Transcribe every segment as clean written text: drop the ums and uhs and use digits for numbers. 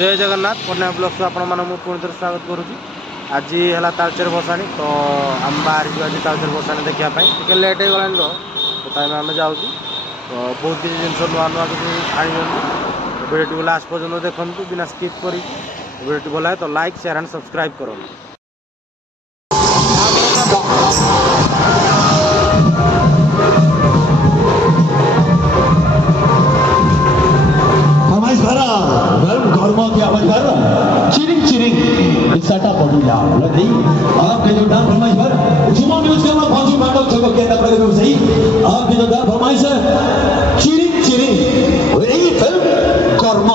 जय जगन्नाथ पटना ब्लॉग आप पुणी थे स्वागत करुँच। आज है तालचेर भसाणी तो आम बाहर आज तालचेर भसाणी देखा लेट हो गलानी तो टाइम आम जाऊँ तो बहुत किसी जिन नुआ नुआ किसी आनी वीडियो लास्ट पर्यटन देखूँ बिना स्किप कर वीडियो भल है तो लाइक शेयर एंड सब्सक्राइब करो। चिरिंग चिरिंग इसाटा पडुला लदै आपके जो डांस फरमाइश पर जुमा न्यूज़ का पहुंची मांडो जगह के अंदर प्रगति सही आपके जो डांस फरमाइश है चिरिंग चिरिंग यही फिल्म कर्म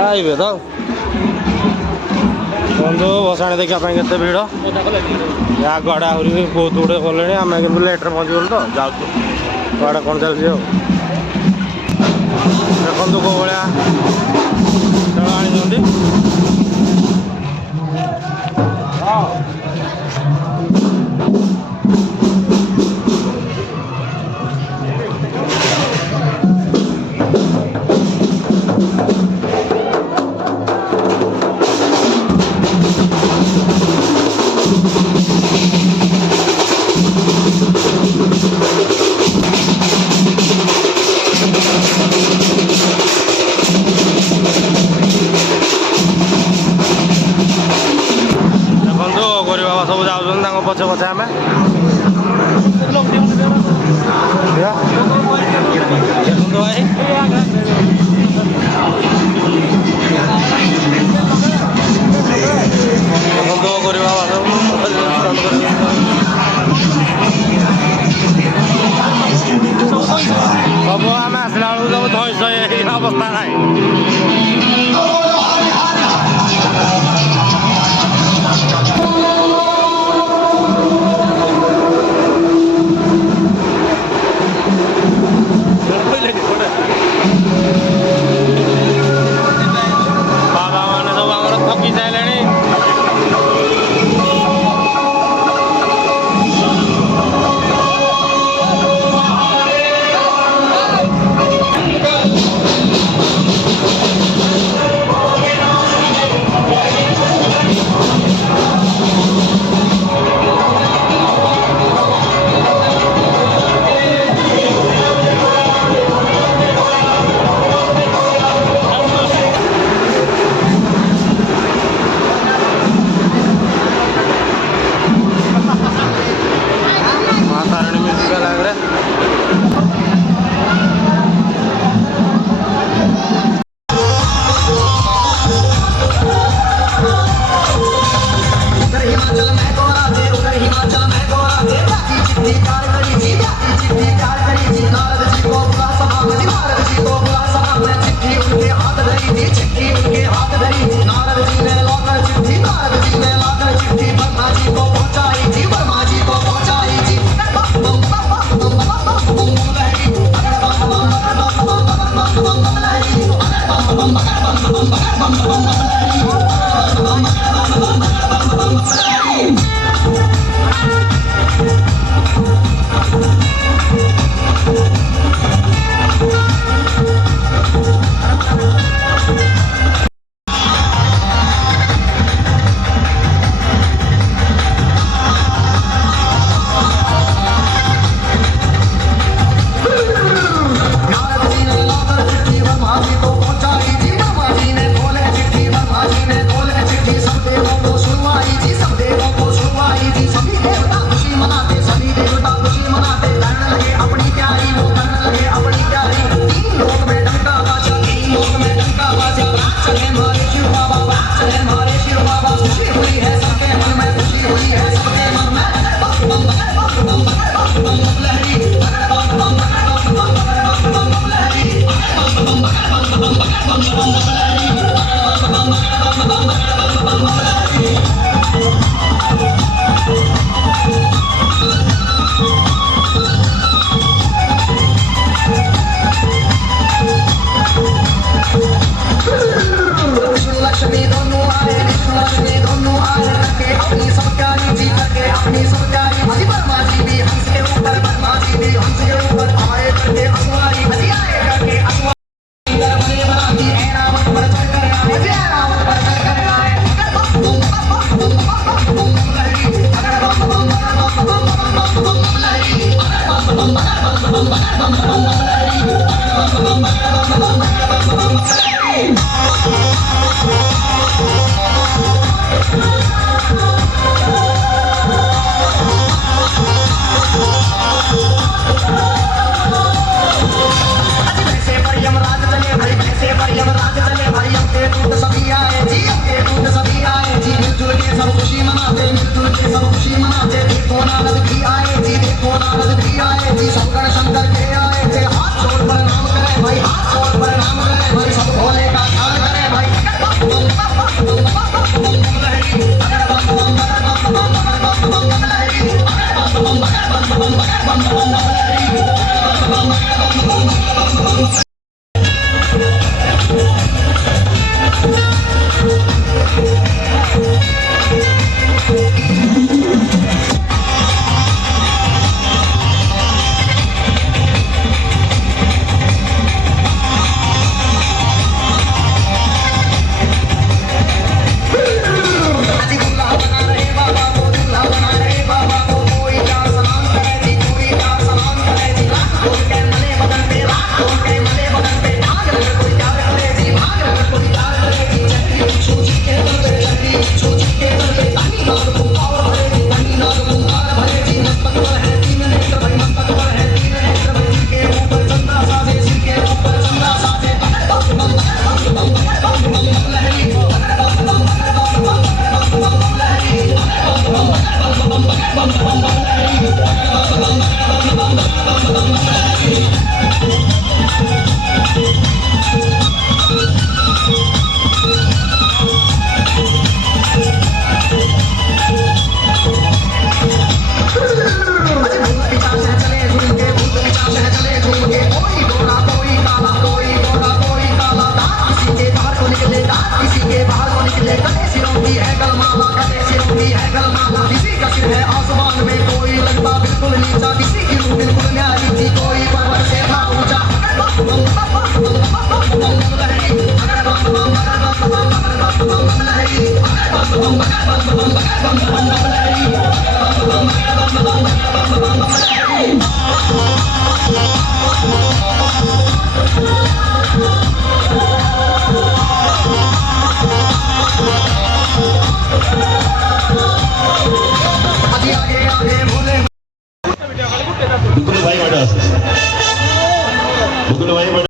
आइबे तो बंधु भसाणी देखापी के भिड़ आग आड़े आहरी बहुत गुड़े गले आम कि लेट्रे पहुँची गलु तो जाऊँ आड़े कौन चलती देखु कौ भाया खेल आनी सब जाऊँ पचे पचे आम सब आम आसला बेलू सब धई सही अवस्था ना बाबा मैंने सब आम थकी सारे चिट्ठी भैंसे पर यमराज चले भाई, भैंसे पर यमराज चले भाई, अब के दूत सभी आए जी, अब के दूत सभी आए जी, मिलजुल के सब खुशी मनाते, मिलजुल के सब खुशी मनाते, देखो नारद भी आए जी, देखो नारद भी आए जी, सब गण शंकर के आए थे, हाथ जोड़ प्रणाम करें भाई, हाथ जोड़ प्रणाम करें भाई, सब भोले का ध्यान करें भाई। अजी दूल्हा बना रहे बाबा को, दूल्हा बना रहे बाबा को, कोई का सलाम करे जी, कोई का सलाम करे जी, रात खोल के मले बदन पे, रात खोल के मले बदन पे, भाग रहे कोई प्यार करे जी, भाग रहे कोई प्यार करे जी, चंडी छूची के दर पे, चंडी छूची के दर पे, तनी नाग पुकार भरे जी, तनी नाग पुकार भरे जी, मस्तक पर है तीन नेत्र भाई, मस्तक पर है तीन नेत्र भाई, सिर के ऊपर चंदा साजे, सिर के ऊपर चंदा साजे, लहरी आसमान में कोई लगता बिल्कुल नीचा, किसी की रूह बिल्कुल न्यारी थी, कोई पर्वत से था ऊंचा। अजी आगे आगे भोले बुकुल भाई मंडल बुकुल भाई मंडल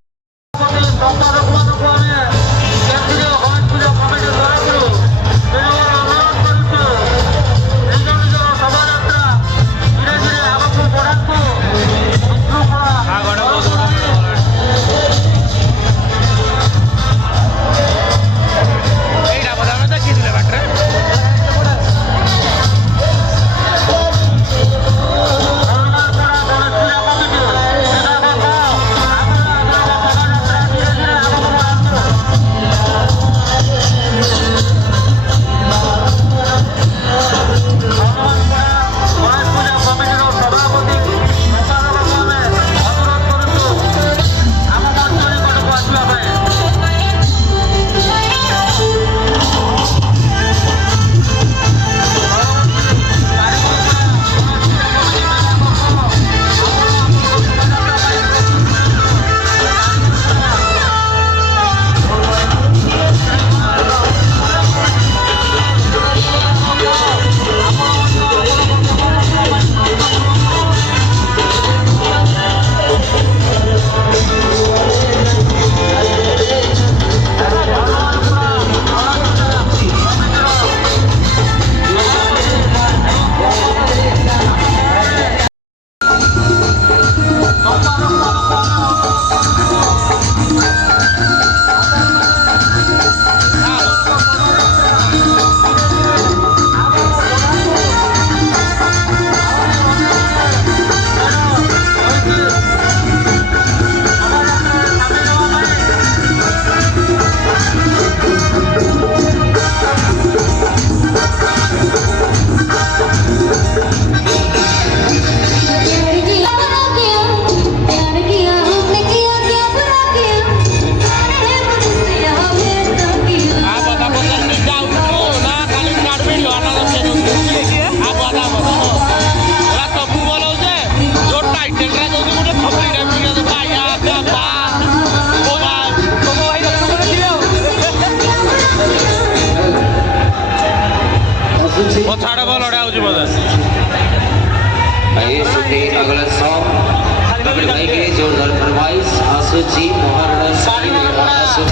Terima kasih. ते अगला सॉन्ग अगले भाई के जोरदार फरमाइश आसू जी मोहर सारी आसू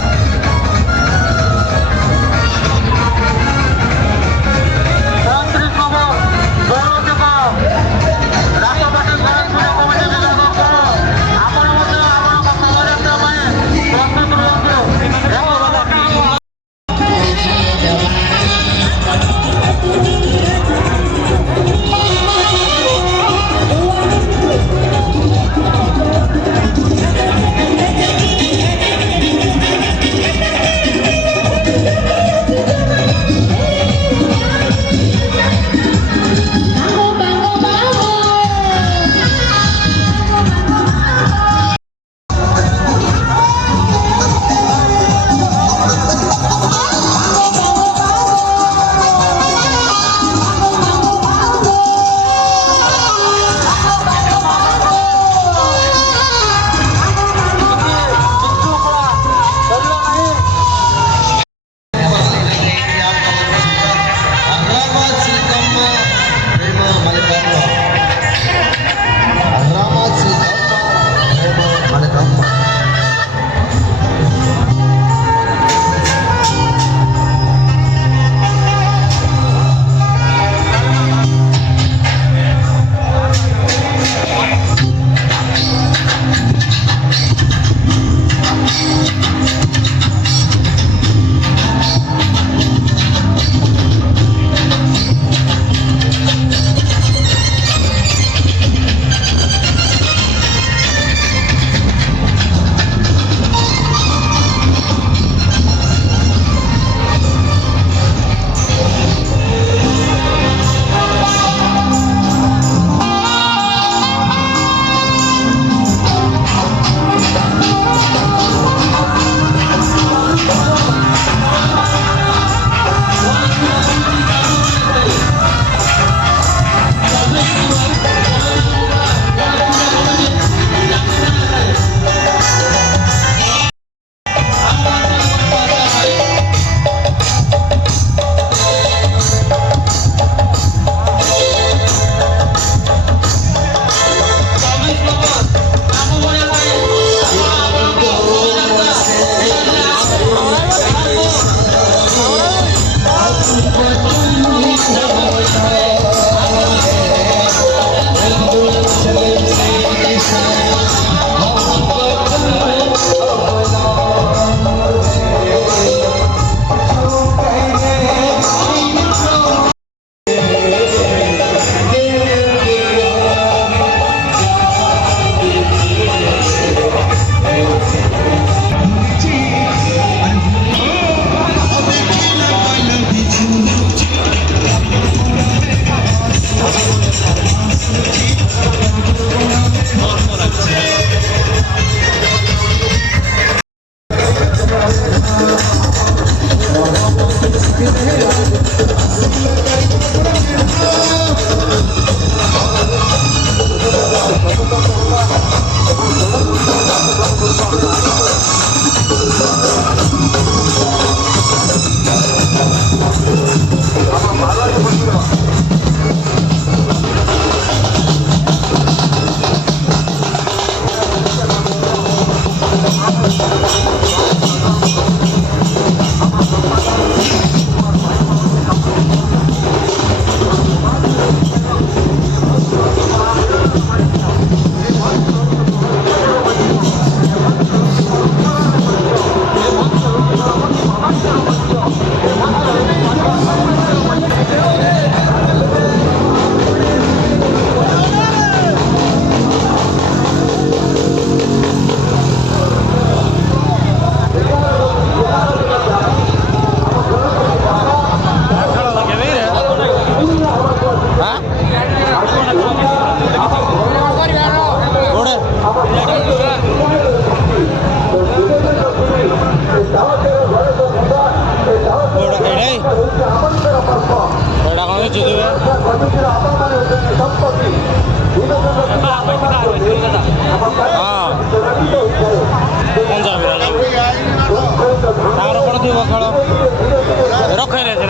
ରଖେଇଲେ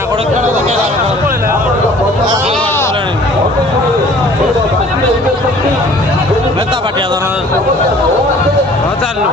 ହଁ ଚାଲୁ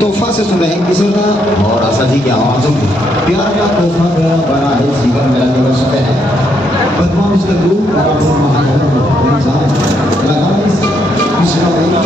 तोहफा से सुन रहे हैं किशोर का और आशा जी की आवाज़ों में प्यार का तोहफा मेरा बना है जीवन मेरा जो सकते हैं बदमाश इसका रूप और अपना महान इंसान लगा इस कृष्ण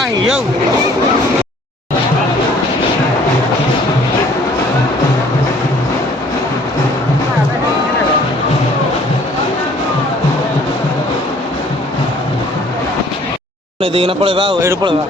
नहीं यो देखना पड़ेगा हेड पड़ेगा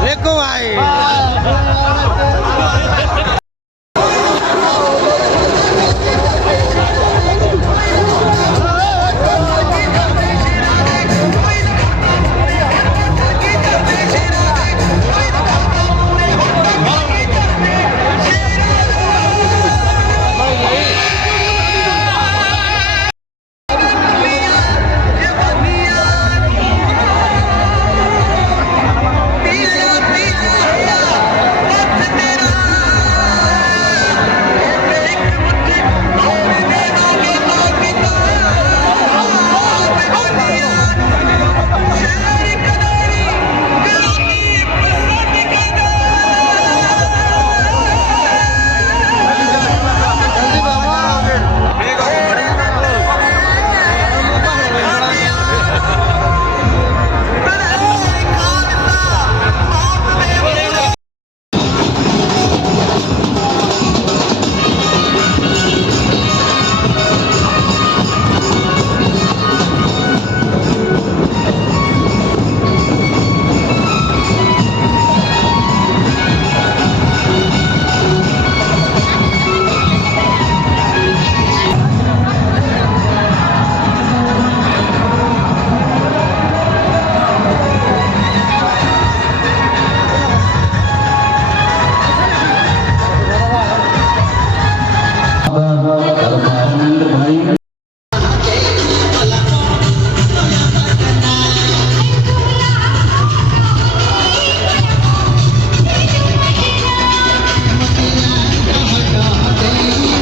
देखो भाई